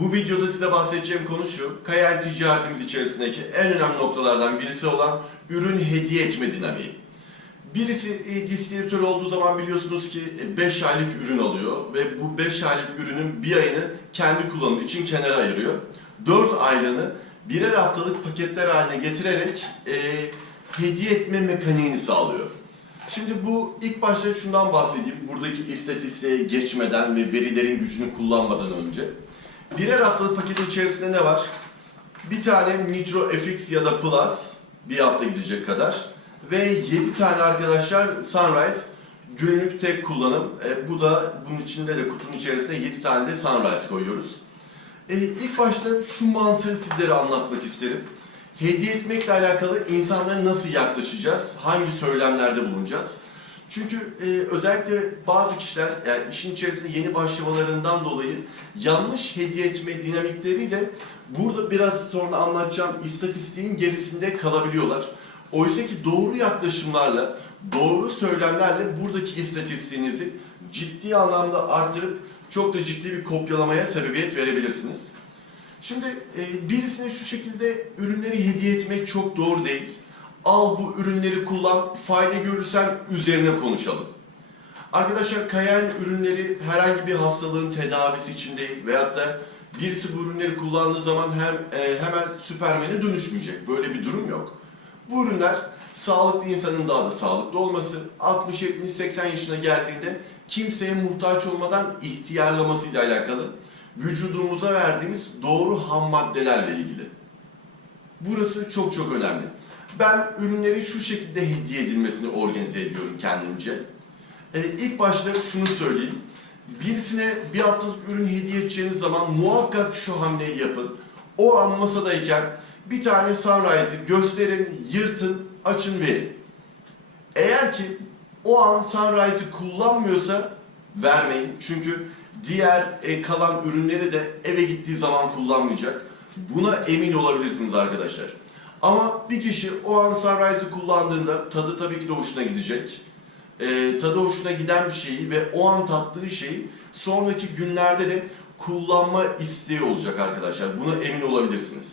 Bu videoda size bahsedeceğim konu şu, Kayal ticaretimiz içerisindeki en önemli noktalardan birisi olan ürün hediye etme dinamiği. Birisi e, distribütör olduğu zaman biliyorsunuz ki 5 aylık ürün alıyor ve bu 5 aylık ürünün bir ayını kendi kullanımı için kenara ayırıyor. 4 aylığını birer haftalık paketler haline getirerek e, hediye etme mekaniğini sağlıyor. Şimdi bu ilk başta şundan bahsedeyim. Buradaki istatistiğe geçmeden ve verilerin gücünü kullanmadan önce. Birer haftalık paketin içerisinde ne var? Bir tane Nitro FX ya da Plus bir hafta gidecek kadar. Ve 7 tane arkadaşlar Sunrise günlük tek kullanım. E, bu da bunun içinde de kutunun içerisinde 7 tane de Sunrise koyuyoruz. E, ilk başta şu mantığı sizlere anlatmak isterim. Hediye etmekle alakalı insanlara nasıl yaklaşacağız? Hangi söylemlerde bulunacağız? Çünkü e, özellikle bazı kişiler yani işin içerisinde yeni başlamalarından dolayı yanlış hediye etme dinamikleriyle burada biraz sonra anlatacağım istatistiğin gerisinde kalabiliyorlar. Oysa ki doğru yaklaşımlarla, doğru söylemlerle buradaki istatistiğinizi ciddi anlamda arttırıp çok da ciddi bir kopyalamaya sebebiyet verebilirsiniz. Şimdi e, birisine şu şekilde ürünleri hediye etmek çok doğru değil. Al bu ürünleri kullan, fayda görürsen üzerine konuşalım. Arkadaşlar kayan ürünleri herhangi bir hastalığın tedavisi için değil veyahut da birisi bu ürünleri kullandığı zaman hem, e, hemen süpermene dönüşmeyecek. Böyle bir durum yok. Bu ürünler sağlıklı insanın daha da sağlıklı olması, 60, 70, 80 yaşına geldiğinde kimseye muhtaç olmadan ihtiyarlamasıyla alakalı vücudumuza verdiğimiz doğru ham maddelerle ilgili. Burası çok çok önemli. Ben ürünleri şu şekilde hediye edilmesini organize ediyorum kendimce. Ee, ilk başta şunu söyleyeyim. Birisine bir haftalık ürün hediye edeceğiniz zaman muhakkak şu hamleyi yapın. O an masadayken bir tane Sunrise'ı gösterin, yırtın, açın verin. Eğer ki o an Sunrise'ı kullanmıyorsa vermeyin. Çünkü diğer e, kalan ürünleri de eve gittiği zaman kullanmayacak. Buna emin olabilirsiniz arkadaşlar. Ama bir kişi o an Sunrise'ı kullandığında tadı tabii ki de hoşuna gidecek. E, tadı hoşuna giden bir şeyi ve o an tattığı şeyi sonraki günlerde de kullanma isteği olacak arkadaşlar. Buna emin olabilirsiniz.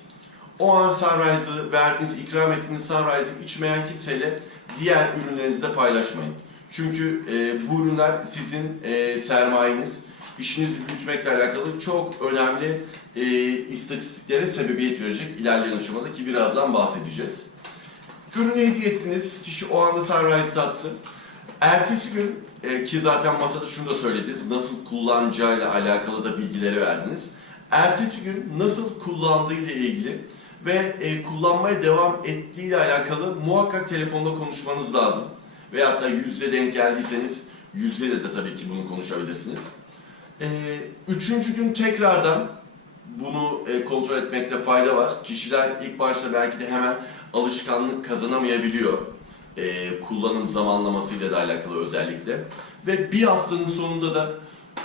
O an Sunrise'ı verdiğiniz, ikram ettiğiniz Sunrise'ı içmeyen kimseyle diğer ürünlerinizi de paylaşmayın. Çünkü e, bu ürünler sizin e, sermayeniz, işinizi büyütmekle alakalı çok önemli e, istatistiklere sebebiyet verecek ilerleyen aşamada ki birazdan bahsedeceğiz. Ürünü hediye ettiniz, kişi o anda Sunrise'ı tattı. Ertesi gün e, ki zaten masada şunu da söylediniz, nasıl kullanacağıyla alakalı da bilgileri verdiniz. Ertesi gün nasıl kullandığı ile ilgili ve e, kullanmaya devam ettiği ile alakalı muhakkak telefonda konuşmanız lazım. Veyahut da yüzde denk geldiyseniz yüzde de, de tabii ki bunu konuşabilirsiniz. E, üçüncü gün tekrardan bunu e, kontrol etmekte fayda var. Kişiler ilk başta belki de hemen alışkanlık kazanamayabiliyor. E, kullanım zamanlamasıyla da alakalı özellikle. Ve bir haftanın sonunda da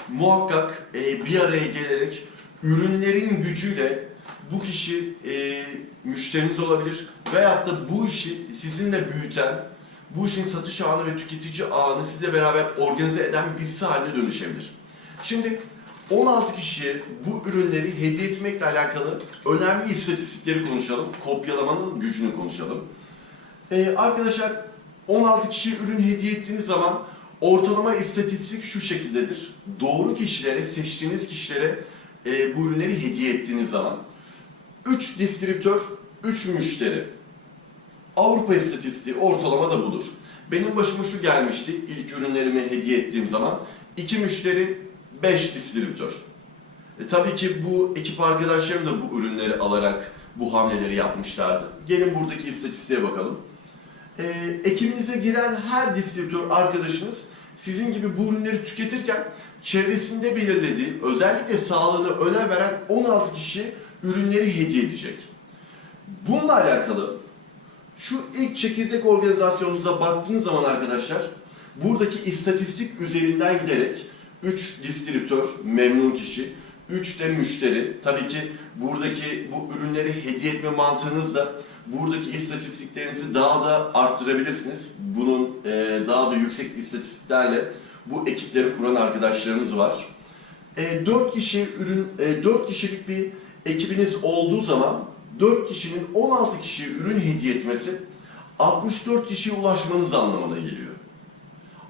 muhakkak e, bir araya gelerek ürünlerin gücüyle bu kişi e, müşteriniz olabilir veyahut da bu işi sizinle büyüten, bu işin satış ağını ve tüketici ağını size beraber organize eden birisi haline dönüşebilir. Şimdi 16 kişiye bu ürünleri hediye etmekle alakalı önemli istatistikleri konuşalım. Kopyalamanın gücünü konuşalım. Ee, arkadaşlar 16 kişiye ürün hediye ettiğiniz zaman ortalama istatistik şu şekildedir. Doğru kişilere, seçtiğiniz kişilere e, bu ürünleri hediye ettiğiniz zaman 3 distribütör, 3 müşteri. Avrupa istatistiği ortalama da budur. Benim başıma şu gelmişti ilk ürünlerimi hediye ettiğim zaman. 2 müşteri, 5 distribütör. E, tabii ki bu ekip arkadaşlarım da bu ürünleri alarak bu hamleleri yapmışlardı. Gelin buradaki istatistiğe bakalım. E, ekibinize giren her distribütör arkadaşınız sizin gibi bu ürünleri tüketirken çevresinde belirlediği, özellikle sağlığına önem veren 16 kişi ürünleri hediye edecek. Bununla alakalı şu ilk çekirdek organizasyonunuza baktığınız zaman arkadaşlar buradaki istatistik üzerinden giderek 3 distribütör, memnun kişi, 3 de müşteri. Tabii ki buradaki bu ürünleri hediye etme mantığınızla buradaki istatistiklerinizi daha da arttırabilirsiniz. Bunun e, daha da yüksek istatistiklerle bu ekipleri kuran arkadaşlarımız var. e, 4 kişi ürün, e, 4 kişilik bir ekibiniz olduğu zaman 4 kişinin 16 kişiye ürün hediye etmesi 64 kişiye ulaşmanız anlamına geliyor.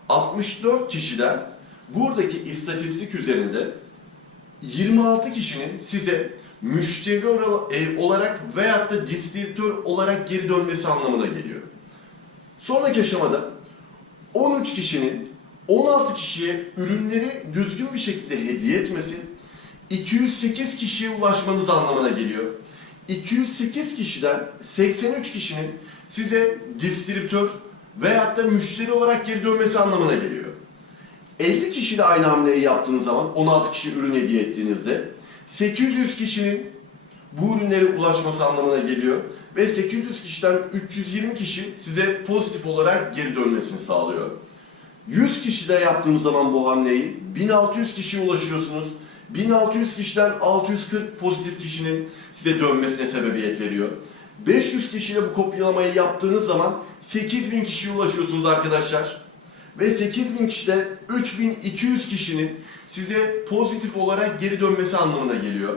64 kişiden buradaki istatistik üzerinde 26 kişinin size müşteri e, olarak veyahut da distribütör olarak geri dönmesi anlamına geliyor. Sonraki aşamada 13 kişinin 16 kişiye ürünleri düzgün bir şekilde hediye etmesi 208 kişiye ulaşmanız anlamına geliyor. 208 kişiden 83 kişinin size distribütör veyahut da müşteri olarak geri dönmesi anlamına geliyor. 50 kişiyle aynı hamleyi yaptığınız zaman 16 kişi ürün hediye ettiğinizde 800 kişinin bu ürünlere ulaşması anlamına geliyor ve 800 kişiden 320 kişi size pozitif olarak geri dönmesini sağlıyor. 100 kişide yaptığınız zaman bu hamleyi 1600 kişiye ulaşıyorsunuz. 1600 kişiden 640 pozitif kişinin size dönmesine sebebiyet veriyor. 500 kişiyle bu kopyalamayı yaptığınız zaman 8000 kişiye ulaşıyorsunuz arkadaşlar. Ve 8000 kişide 3200 kişinin size pozitif olarak geri dönmesi anlamına geliyor.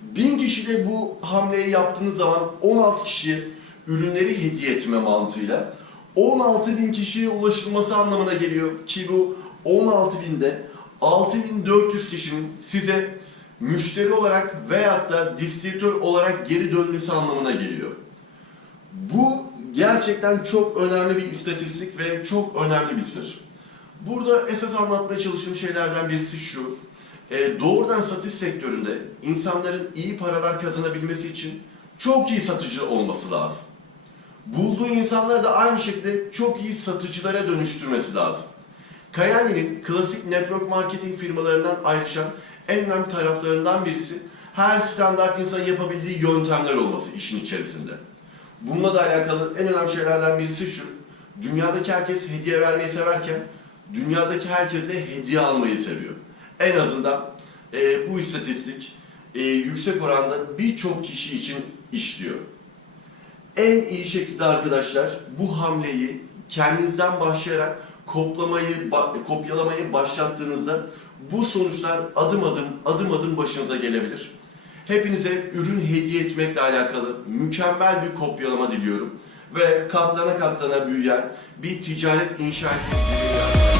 1000 kişide bu hamleyi yaptığınız zaman 16 kişiye ürünleri hediye etme mantığıyla 16.000 kişiye ulaşılması anlamına geliyor ki bu 16.000'de 6400 kişinin size müşteri olarak veyahut da distribütör olarak geri dönmesi anlamına geliyor. Gerçekten çok önemli bir istatistik ve çok önemli bir sır. Burada esas anlatmaya çalıştığım şeylerden birisi şu. E, doğrudan satış sektöründe insanların iyi paralar kazanabilmesi için çok iyi satıcı olması lazım. Bulduğu insanları da aynı şekilde çok iyi satıcılara dönüştürmesi lazım. Kayani'nin klasik network marketing firmalarından ayrışan en önemli taraflarından birisi her standart insan yapabildiği yöntemler olması işin içerisinde. Bununla da alakalı en önemli şeylerden birisi şu. Dünyadaki herkes hediye vermeyi severken dünyadaki herkes de hediye almayı seviyor. En azından e, bu istatistik e, yüksek oranda birçok kişi için işliyor. En iyi şekilde arkadaşlar bu hamleyi kendinizden başlayarak koplamayı, ba- kopyalamayı başlattığınızda bu sonuçlar adım adım adım adım başınıza gelebilir. Hepinize ürün hediye etmekle alakalı mükemmel bir kopyalama diliyorum ve katlana katlana büyüyen bir ticaret inşa dileğiyle.